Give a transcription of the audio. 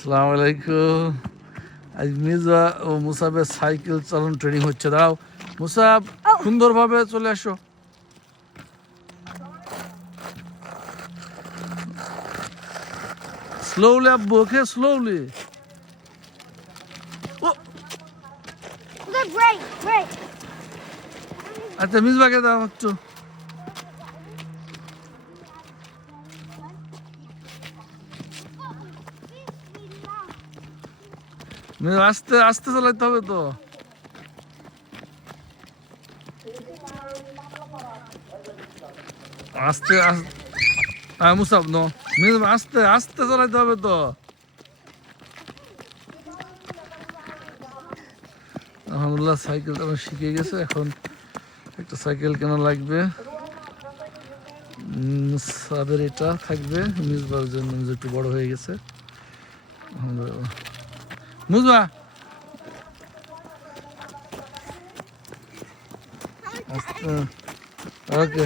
আসসালামু আলাইকুম। আজ মির্জা ও মুসাবের সাইকেল চালানো ট্রেনিং হচ্ছে। দাঁড়াও মুসাব, সুন্দরভাবে চলে আসো। স্লোলি আব্বু, ওকে স্লোলি। আচ্ছা মিসবাকে দাও একটু। আস্তে আস্তে চালাইতে হবে তো। আস্তে আস্তে মুসাব নো, আস্তে আস্তে চালাইতে হবে তো। আলহামদুলিল্লাহ সাইকেল চালানো শিখে গেছে। এখন একটা সাইকেল কেনা লাগবে। মুসাবের এটা থাকবে, মিসবার জন্য একটু বড় হয়ে গেছে। মুসবা ওকে।